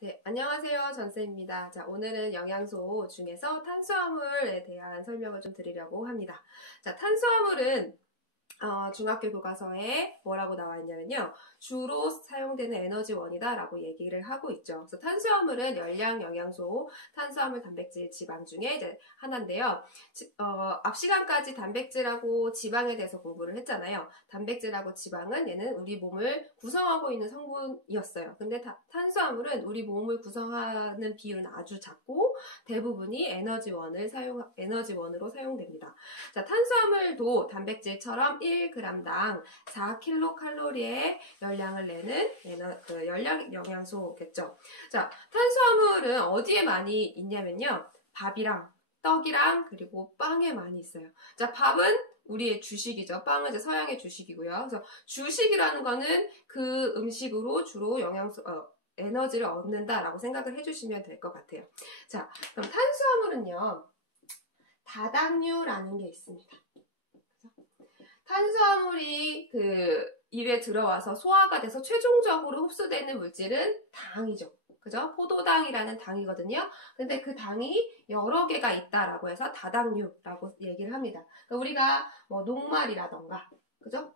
네, 안녕하세요. 전쌤입니다. 자, 오늘은 영양소 중에서 탄수화물에 대한 설명을 좀 드리려고 합니다. 자, 탄수화물은 중학교 교과서에 뭐라고 나와 있냐면요. 주로 사용되는 에너지원이다 라고 얘기를 하고 있죠. 그래서 탄수화물은 열량, 영양소, 탄수화물, 단백질, 지방 중에 이제 하나인데요. 앞 시간까지 단백질하고 지방에 대해서 공부를 했잖아요. 단백질하고 지방은 얘는 우리 몸을 구성하고 있는 성분이었어요. 근데 탄수화물은 우리 몸을 구성하는 비율은 아주 작고 대부분이 에너지원으로 사용됩니다. 자, 탄수화물도 단백질처럼 1g당 4kcal의 열량을 내는 열량 영양소겠죠. 자, 탄수화물은 어디에 많이 있냐면요. 밥이랑 떡이랑 그리고 빵에 많이 있어요. 자, 밥은 우리의 주식이죠. 빵은 이제 서양의 주식이고요. 그래서 주식이라는 거는 그 음식으로 주로 에너지를 얻는다라고 생각을 해주시면 될 것 같아요. 자, 그럼 탄수화물은요. 다당류라는 게 있습니다. 탄수화물이 입에 들어와서 소화가 돼서 최종적으로 흡수되는 물질은 당이죠. 그죠? 포도당이라는 당이거든요. 근데 그 당이 여러 개가 있다라고 해서 다당류라고 얘기를 합니다. 그러니까 우리가 뭐 녹말이라던가, 그죠?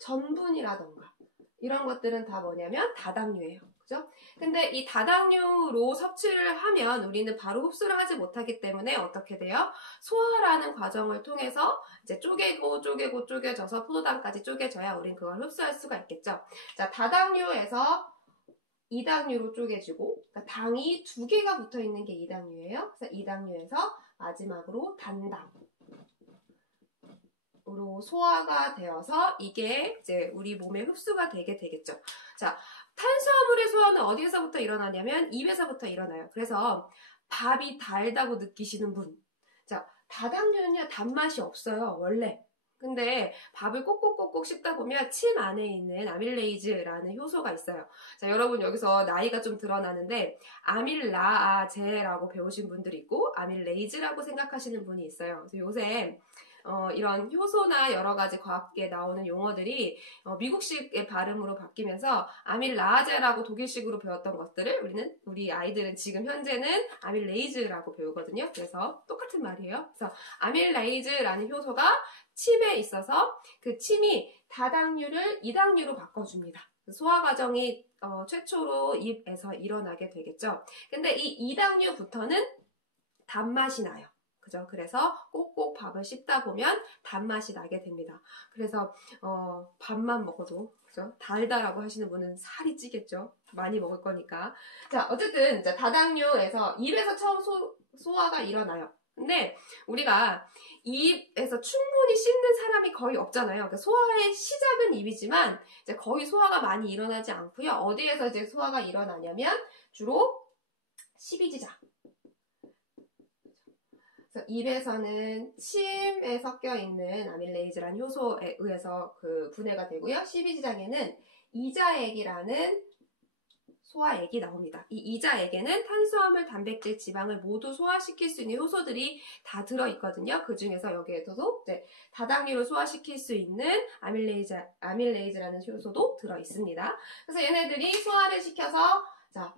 전분이라던가 이런 것들은 다 뭐냐면 다당류예요. 그죠? 근데 이 다당류로 섭취를 하면 우리는 바로 흡수를 하지 못하기 때문에 어떻게 돼요? 소화라는 과정을 통해서 이제 쪼개져서 포도당까지 쪼개져야 우린 그걸 흡수할 수가 있겠죠. 자, 다당류에서 이당류로 쪼개지고, 그러니까 당이 두 개가 붙어 있는 게 이당류예요. 그래서 이당류에서 마지막으로 단당. 으로 소화가 되어서 이게 이제 우리 몸에 흡수가 되게 되겠죠. 자, 탄수화물의 소화는 어디에서부터 일어나냐면 입에서부터 일어나요. 그래서 밥이 달다고 느끼시는 분. 자, 다당류는요, 단맛이 없어요, 원래. 근데 밥을 꼭꼭꼭꼭 씹다 보면 침 안에 있는 아밀레이즈라는 효소가 있어요. 자, 여러분 여기서 나이가 좀 드러나는데 아밀라아제라고 배우신 분들이 있고 아밀레이즈라고 생각하시는 분이 있어요. 그래서 요새 이런 효소나 여러 가지 과학계에 나오는 용어들이 미국식의 발음으로 바뀌면서 아밀라제라고 독일식으로 배웠던 것들을 우리 아이들은 지금 현재는 아밀레이즈라고 배우거든요. 그래서 똑같은 말이에요. 그래서 아밀레이즈라는 효소가 침에 있어서 그 침이 다당류를 이당류로 바꿔줍니다. 소화 과정이 최초로 입에서 일어나게 되겠죠. 근데 이 이당류부터는 단맛이 나요. 그죠? 그래서 꼭꼭 밥을 씹다 보면 단맛이 나게 됩니다. 그래서 밥만 먹어도 그죠? 달다라고 하시는 분은 살이 찌겠죠. 많이 먹을 거니까. 자, 어쨌든 이제 다당류에서 입에서 처음 소화가 일어나요. 근데 우리가 입에서 충분히 씹는 사람이 거의 없잖아요. 그러니까 소화의 시작은 입이지만 이제 거의 소화가 많이 일어나지 않고요. 어디에서 이제 소화가 일어나냐면 주로 십이지장. 그래서 입에서는 침에 섞여 있는 아밀레이즈라는 효소에 의해서 분해가 되고요. 십이지장에는 이자액이라는 소화액이 나옵니다. 이 이자액에는 탄수화물, 단백질, 지방을 모두 소화시킬 수 있는 효소들이 다 들어있거든요. 그 중에서 여기에서도 이제 다당류를 소화시킬 수 있는 아밀레이즈라는 효소도 들어있습니다. 그래서 얘네들이 소화를 시켜서 자,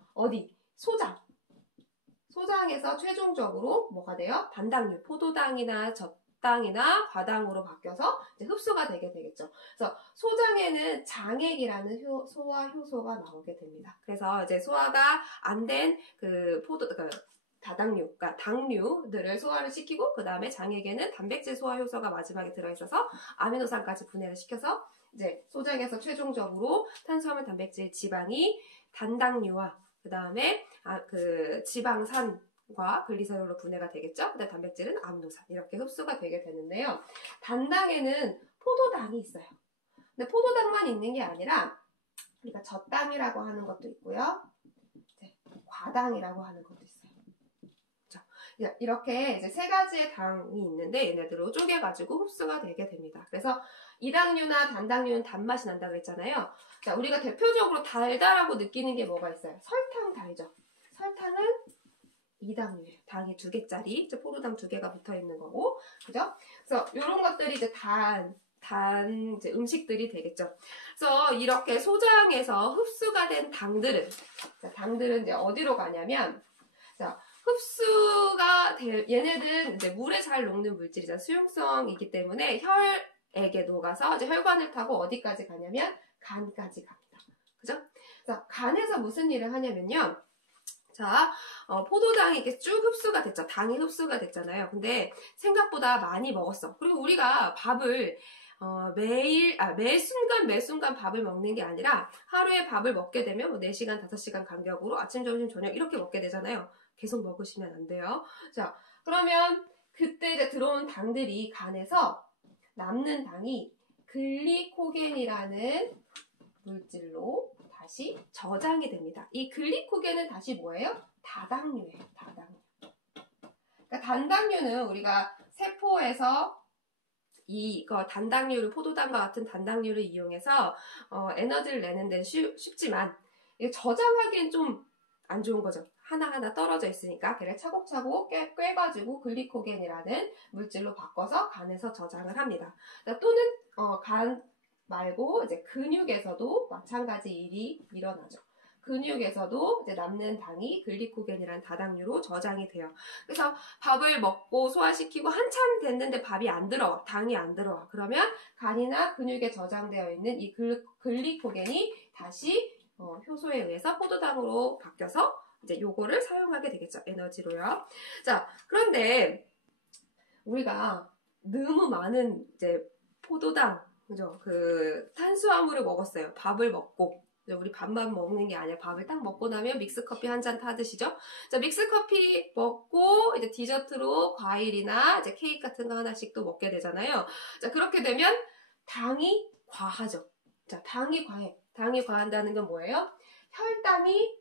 소장에서 최종적으로 뭐가 돼요? 단당류, 포도당이나 젖당이나 과당으로 바뀌어서 이제 흡수가 되게 되겠죠. 그래서 소장에는 장액이라는 소화 효소가 나오게 됩니다. 그래서 이제 소화가 안 된 다당류, 그러니까 당류들을 소화를 시키고 그 다음에 장액에는 단백질 소화 효소가 마지막에 들어있어서 아미노산까지 분해를 시켜서 이제 소장에서 최종적으로 탄수화물, 단백질, 지방이 단당류와 그 다음에 지방산과 글리세롤로 분해가 되겠죠. 그다음 단백질은 아미노산 이렇게 흡수가 되게 되는데요. 단당에는 포도당이 있어요. 근데 포도당만 있는 게 아니라 우리가 젖당이라고 하는 것도 있고요. 이제 과당이라고 하는 것도 있어요. 그렇죠? 이렇게 이제 세 가지의 당이 있는데 얘네들로 쪼개가지고 흡수가 되게 됩니다. 그래서 이당류나 단당류는 단맛이 난다 그랬잖아요. 자, 우리가 대표적으로 달다라고 느끼는 게 뭐가 있어요? 설탕 달죠. 설탕은 이당류예요. 당이 2개짜리, 포도당 2개가 붙어 있는 거고, 그죠? 그래서 이런 것들이 이제 이제 음식들이 되겠죠. 그래서 이렇게 소장에서 흡수가 된 당들은, 자, 당들은 이제 어디로 가냐면, 자, 얘네들은 이제 물에 잘 녹는 물질이잖아. 수용성이기 때문에 혈액에 녹아서 이제 혈관을 타고 어디까지 가냐면 간까지 갑니다. 그죠? 자, 간에서 무슨 일을 하냐면요. 자, 포도당이 이렇게 쭉 흡수가 됐죠. 당이 흡수가 됐잖아요. 근데 생각보다 많이 먹었어. 그리고 우리가 밥을 매 순간 밥을 먹는 게 아니라 하루에 밥을 먹게 되면 뭐 4시간, 5시간 간격으로 아침, 점심, 저녁 이렇게 먹게 되잖아요. 계속 먹으시면 안 돼요. 자, 그러면 그때 이제 들어온 당들이 간에서 남는 당이 글리코겐이라는 물질로 다시 저장이 됩니다. 이 글리코겐은 다시 뭐예요? 다당류예요. 다당류. 그러니까 단당류는 우리가 세포에서 이거 단당류를 포도당과 같은 단당류를 이용해서 에너지를 내는 데는 쉽지만 이거 저장하기엔 좀 안 좋은 거죠. 하나하나 떨어져 있으니까 그래 차곡차곡 꿰가지고 글리코겐이라는 물질로 바꿔서 간에서 저장을 합니다. 또는 간 말고 이제 근육에서도 마찬가지 일이 일어나죠. 근육에서도 이제 남는 당이 글리코겐이라는 다당류로 저장이 돼요. 그래서 밥을 먹고 소화시키고 한참 됐는데 밥이 안 들어와, 당이 안 들어와. 그러면 간이나 근육에 저장되어 있는 이 글리코겐이 다시 효소에 의해서 포도당으로 바뀌어서 이제 요거를 사용하게 되겠죠. 에너지로요. 자, 그런데 우리가 너무 많은 이제 포도당, 그죠? 그 탄수화물을 먹었어요. 밥을 먹고. 우리 밥만 먹는 게 아니라 밥을 딱 먹고 나면 믹스커피 한 잔 타드시죠? 자, 믹스커피 먹고 이제 디저트로 과일이나 이제 케이크 같은 거 하나씩 또 먹게 되잖아요. 자, 그렇게 되면 당이 과하죠. 자, 당이 과해. 당이 과한다는 건 뭐예요? 혈당이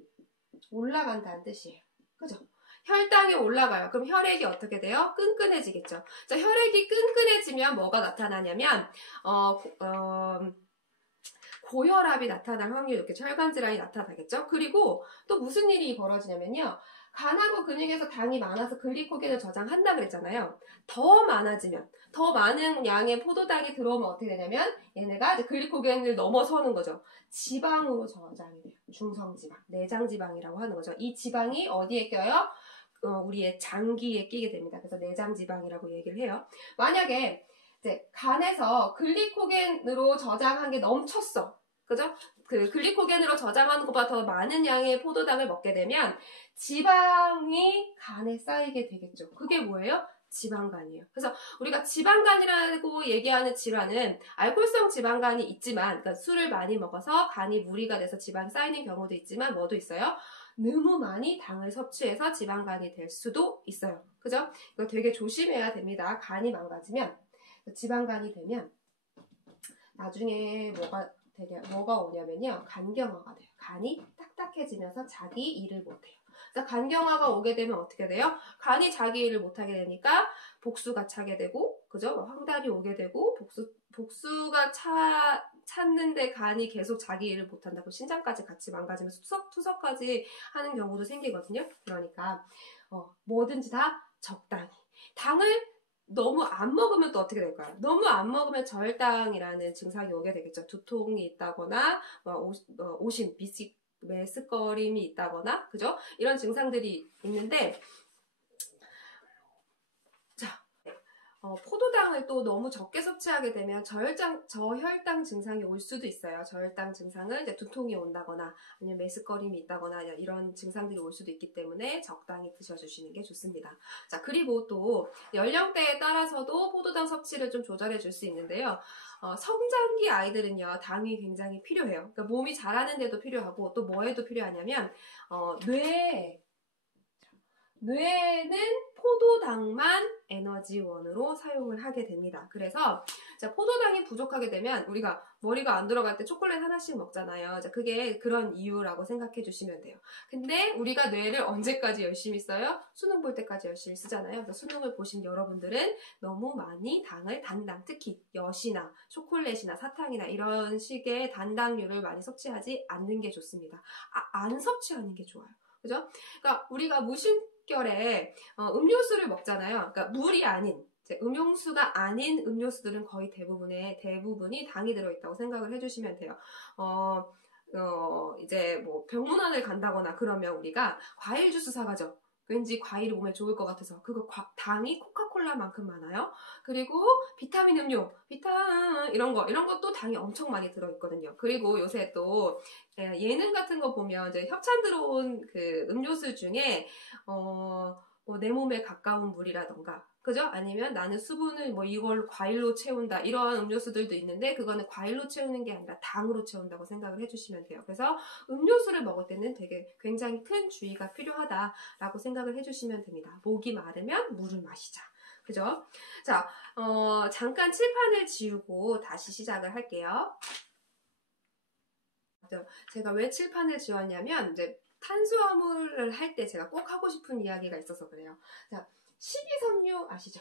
올라간다는 뜻이에요. 그죠? 혈당이 올라가요. 그럼 혈액이 어떻게 돼요? 끈끈해지겠죠. 자, 혈액이 끈끈해지면 뭐가 나타나냐면 고혈압이 나타날 확률이 높겠죠. 혈관질환이 나타나겠죠. 그리고 또 무슨 일이 벌어지냐면요. 간하고 근육에서 당이 많아서 글리코겐을 저장한다 그랬잖아요. 더 많아지면, 더 많은 양의 포도당이 들어오면 어떻게 되냐면 얘네가 이제 글리코겐을 넘어서는 거죠. 지방으로 저장이 돼요. 중성지방, 내장지방이라고 하는 거죠. 이 지방이 어디에 껴요? 우리의 장기에 끼게 됩니다. 그래서 내장지방이라고 얘기를 해요. 만약에 이제 간에서 글리코겐으로 저장한 게 넘쳤어. 그죠? 그 글리코겐으로 저장하는 것보다 더 많은 양의 포도당을 먹게 되면 지방이 간에 쌓이게 되겠죠. 그게 뭐예요? 지방간이에요. 그래서 우리가 지방간이라고 얘기하는 질환은 알코올성 지방간이 있지만, 그러니까 술을 많이 먹어서 간이 무리가 돼서 지방이 쌓이는 경우도 있지만 뭐도 있어요? 너무 많이 당을 섭취해서 지방간이 될 수도 있어요. 그죠? 이거 되게 조심해야 됩니다. 간이 망가지면, 지방간이 되면 나중에 뭐가 오냐면요. 간경화가 돼요. 간이 딱딱해지면서 자기 일을 못해요. 그래서 간경화가 오게 되면 어떻게 돼요? 간이 자기 일을 못하게 되니까 복수가 차게 되고, 그죠? 황달이 오게 되고, 복수가 찼는데 간이 계속 자기 일을 못한다고 신장까지 같이 망가지면서 투석까지 하는 경우도 생기거든요. 그러니까 뭐든지 다 적당히. 당을 너무 안 먹으면 또 어떻게 될까요? 너무 안 먹으면 저혈당이라는 증상이 오게 되겠죠. 두통이 있다거나, 오심, 메스꺼림이 있다거나, 그죠? 이런 증상들이 있는데, 자, 포도당을 또 너무 적게 섭취하게 되면 저혈당 증상이 올 수도 있어요. 저혈당 증상은 이제 두통이 온다거나 아니면 메스꺼림이 있다거나 이런 증상들이 올 수도 있기 때문에 적당히 드셔주시는 게 좋습니다. 자, 그리고 또 연령대에 따라서도 포도당 섭취를 좀 조절해 줄 수 있는데요. 성장기 아이들은요, 당이 굉장히 필요해요. 그러니까 몸이 자라는데도 필요하고 또 뭐에도 필요하냐면 뇌에는 포도당만 에너지원으로 사용을 하게 됩니다. 그래서 포도당이 부족하게 되면 우리가 머리가 안 들어갈 때 초콜릿 하나씩 먹잖아요. 그게 그런 이유라고 생각해 주시면 돼요. 근데 우리가 뇌를 언제까지 열심히 써요? 수능 볼 때까지 열심히 쓰잖아요. 그래서 수능을 보신 여러분들은 너무 많이 단당, 특히 엿이나 초콜릿이나 사탕이나 이런 식의 단당류를 많이 섭취하지 않는 게 좋습니다. 안 섭취하는 게 좋아요. 그죠? 그러니까 우리가 무심결에 음료수를 먹잖아요. 그러니까 물이 아닌 음용수가 아닌 음료수들은 거의 대부분이 당이 들어있다고 생각을 해주시면 돼요. 이제 뭐 병문안을 간다거나 그러면 우리가 과일 주스 사가죠. 왠지 과일이 몸에 좋을 것 같아서. 그거 당이 코카콜라만큼 많아요. 그리고 비타민 음료, 이런 것도 당이 엄청 많이 들어있거든요. 그리고 요새 또 예능 같은 거 보면 이제 협찬 들어온 그 음료수 중에 뭐 내 몸에 가까운 물이라던가, 그죠? 아니면 나는 수분을 뭐 이걸 과일로 채운다, 이런 음료수들도 있는데 그거는 과일로 채우는 게 아니라 당으로 채운다고 생각을 해주시면 돼요. 그래서 음료수를 먹을 때는 되게 굉장히 큰 주의가 필요하다라고 생각을 해주시면 됩니다. 목이 마르면 물을 마시자. 그죠? 자, 잠깐 칠판을 지우고 다시 시작을 할게요. 제가 왜 칠판을 지웠냐면 이제 탄수화물을 할 때 제가 꼭 하고 싶은 이야기가 있어서 그래요. 자, 식이섬유 아시죠?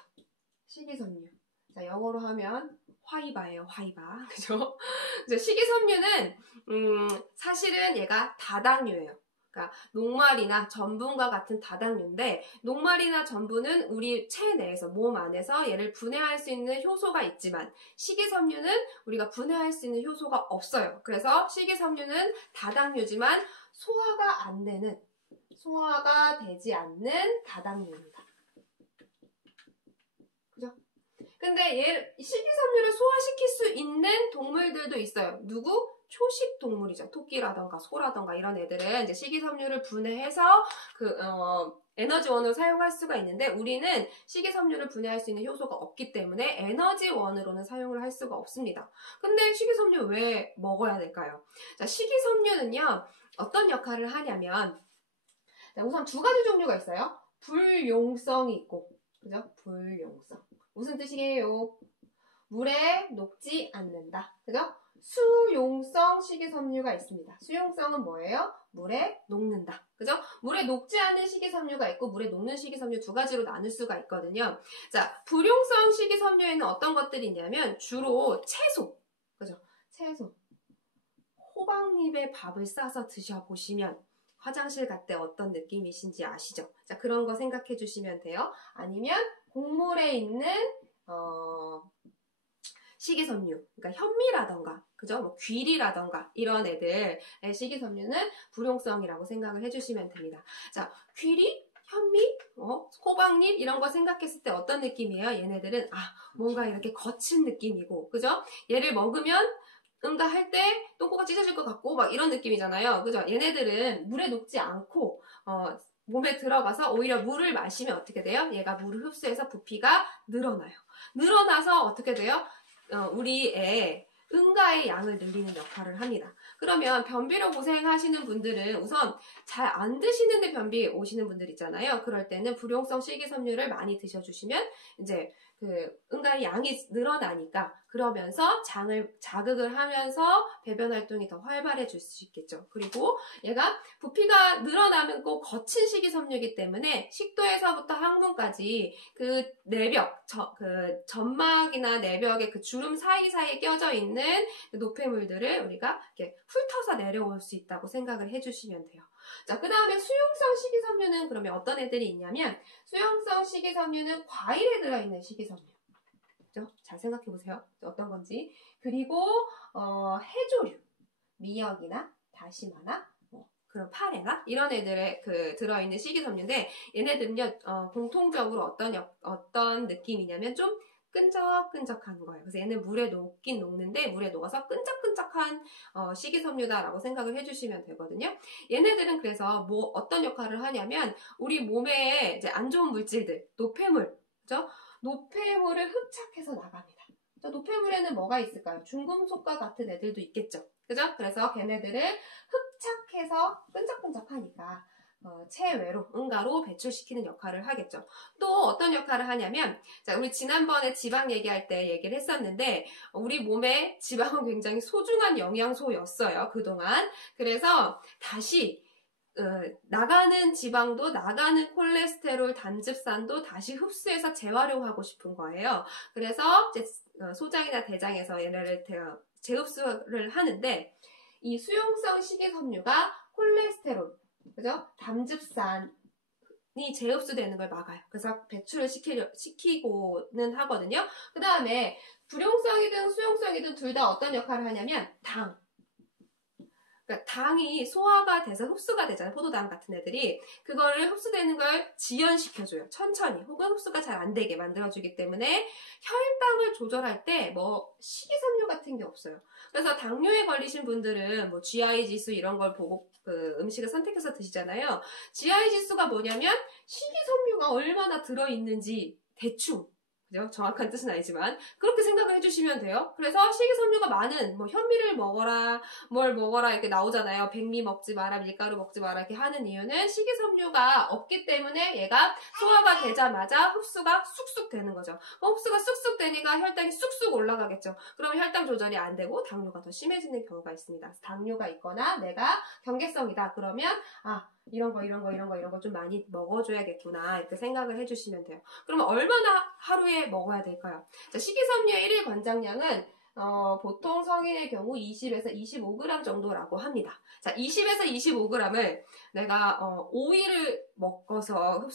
식이섬유. 자, 영어로 하면 화이바예요, 화이바. 그죠? 식이섬유는 사실은 얘가 다당류예요. 그러니까 녹말이나 전분과 같은 다당류인데, 녹말이나 전분은 우리 체내에서, 몸 안에서 얘를 분해할 수 있는 효소가 있지만 식이섬유는 우리가 분해할 수 있는 효소가 없어요. 그래서 식이섬유는 다당류지만 소화가 되지 않는 다당류입니다. 그죠? 근데 식이섬유를 소화시킬 수 있는 동물들도 있어요. 누구? 초식 동물이죠. 토끼라던가 소라던가 이런 애들은 이제 식이섬유를 분해해서 에너지원으로 사용할 수가 있는데, 우리는 식이섬유를 분해할 수 있는 효소가 없기 때문에 에너지원으로는 사용을 할 수가 없습니다. 근데 식이섬유 왜 먹어야 될까요? 자, 식이섬유는요, 어떤 역할을 하냐면, 우선 두 가지 종류가 있어요. 불용성이 있고, 그죠? 불용성. 무슨 뜻이에요? 물에 녹지 않는다. 그죠? 수용성 식이섬유가 있습니다. 수용성은 뭐예요? 물에 녹는다. 그죠? 물에 녹지 않은 식이섬유가 있고 물에 녹는 식이섬유 두 가지로 나눌 수가 있거든요. 자, 불용성 식이섬유에는 어떤 것들이 있냐면 주로 채소. 그죠? 채소. 호박잎에 밥을 싸서 드셔보시면 화장실 갈 때 어떤 느낌이신지 아시죠? 자, 그런 거 생각해 주시면 돼요. 아니면 곡물에 있는 식이섬유, 그러니까 현미라던가, 그죠? 뭐 귀리라던가 이런 애들의 식이섬유는 불용성이라고 생각을 해주시면 됩니다. 자, 귀리, 현미, 호박잎 이런 거 생각했을 때 어떤 느낌이에요? 얘네들은 뭔가 이렇게 거친 느낌이고, 그죠? 얘를 먹으면 응가 할 때 똥꼬가 찢어질 것 같고 막 이런 느낌이잖아요. 그죠? 얘네들은 물에 녹지 않고 몸에 들어가서 오히려 물을 마시면 어떻게 돼요? 얘가 물을 흡수해서 부피가 늘어나요. 늘어나서 어떻게 돼요? 우리의 응가의 양을 늘리는 역할을 합니다. 그러면 변비로 고생하시는 분들은 우선 잘 안 드시는데 변비 오시는 분들 있잖아요. 그럴 때는 불용성 식이섬유를 많이 드셔주시면 이제 응가의 양이 늘어나니까, 그러면서 장을 자극을 하면서 배변 활동이 더 활발해질 수 있겠죠. 그리고 얘가 부피가 늘어나면 꼭 거친 식이섬유이기 때문에 식도에서부터 항문까지 그 내벽, 점막이나 내벽의 그 주름 사이사이에 껴져 있는 노폐물들을 우리가 이렇게 훑어서 내려올 수 있다고 생각을 해주시면 돼요. 자, 그 다음에 수용성 식이섬유는 그러면 어떤 애들이 있냐면, 수용성 식이섬유는 과일에 들어있는 식이섬유. 그죠? 잘 생각해 보세요. 어떤 건지. 그리고 해조류, 미역이나 다시마나 그런 파래나 이런 애들에 들어있는 식이섬유인데, 얘네들은요 공통적으로 어떤 느낌이냐면 좀 끈적끈적한 거예요. 그래서 얘는 물에 녹긴 녹는데 물에 녹아서 끈적끈적한 식이섬유다라고 생각을 해주시면 되거든요. 얘네들은 그래서 어떤 역할을 하냐면 우리 몸에 이제 안 좋은 물질들, 노폐물, 그죠? 노폐물을 흡착해서 나갑니다. 노폐물에는 뭐가 있을까요? 중금속과 같은 애들도 있겠죠. 그죠? 그래서 걔네들을 흡착해서 끈적끈적하니까 체외로, 응가로 배출시키는 역할을 하겠죠. 또 어떤 역할을 하냐면, 자, 우리 지난번에 지방 얘기할 때 얘기를 했었는데, 우리 몸에 지방은 굉장히 소중한 영양소였어요, 그동안. 그래서 다시 나가는 지방도, 나가는 콜레스테롤 단즙산도 다시 흡수해서 재활용하고 싶은 거예요. 그래서 이제 소장이나 대장에서 얘네를 재흡수를 하는데, 이 수용성 식이섬유가 콜레스테롤, 그죠? 담즙산 재흡수되는 걸 막아요. 그래서 배출을 시키고는 하거든요. 그 다음에 불용성이든 수용성이든 둘 다 어떤 역할을 하냐면 당. 그러니까 당이 소화가 돼서 흡수가 되잖아요. 포도당 같은 애들이. 그거를 흡수되는 걸 지연시켜줘요. 천천히. 혹은 흡수가 잘 안 되게 만들어주기 때문에 혈당을 조절할 때 뭐 식이섬유 같은 게 없어요. 그래서 당뇨에 걸리신 분들은 뭐 GI 지수 이런 걸 보고 그 음식을 선택해서 드시잖아요. GI 지수가 뭐냐면 식이섬유가 얼마나 들어있는지 대충 그죠? 정확한 뜻은 아니지만 그렇게 생각을 해주시면 돼요. 그래서 식이섬유가 많은 뭐 현미를 먹어라 뭘 먹어라 이렇게 나오잖아요. 백미 먹지 마라, 밀가루 먹지 마라 이렇게 하는 이유는 식이섬유가 없기 때문에 얘가 소화가 되자마자 흡수가 쑥쑥 되는 거죠. 흡수가 쑥쑥 되니까 혈당이 쑥쑥 올라가겠죠. 그럼 혈당 조절이 안 되고 당뇨가 더 심해지는 경우가 있습니다. 당뇨가 있거나 내가 경계성이다. 그러면 이런 거 좀 많이 먹어줘야겠구나 이렇게 생각을 해주시면 돼요. 그러면 얼마나 하루에 먹어야 될까요? 자, 식이섬유의 1일 권장량은 보통 성인의 경우 20에서 25g 정도라고 합니다. 자, 20에서 25g을 내가 5일을 먹어서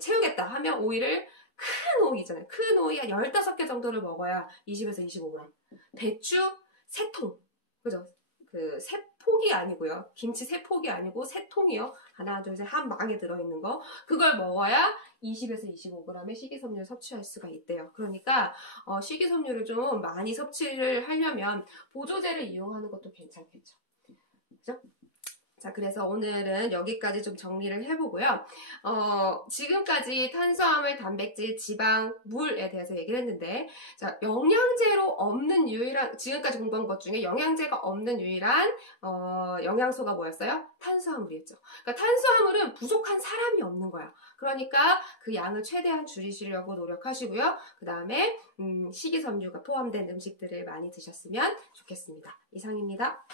채우겠다 하면 오이를 큰 오이잖아요. 큰 오이 한 15개 정도를 먹어야 20에서 25g. 배추 3통. 그죠? 그 세 폭이 아니고요. 김치 3폭이 아니고 3통이요. 하나, 둘, 셋, 한 망에 들어있는 거. 그걸 먹어야 20에서 25g의 식이섬유를 섭취할 수가 있대요. 그러니까 식이섬유를 좀 많이 섭취를 하려면 보조제를 이용하는 것도 괜찮겠죠. 그죠? 자, 그래서 오늘은 여기까지 좀 정리를 해보고요. 지금까지 탄수화물, 단백질, 지방, 물에 대해서 얘기를 했는데, 자, 영양제로 없는 지금까지 공부한 것 중에 영양제가 없는 유일한, 영양소가 뭐였어요? 탄수화물이었죠. 그러니까 탄수화물은 부족한 사람이 없는 거야. 그러니까 그 양을 최대한 줄이시려고 노력하시고요. 그 다음에, 식이섬유가 포함된 음식들을 많이 드셨으면 좋겠습니다. 이상입니다.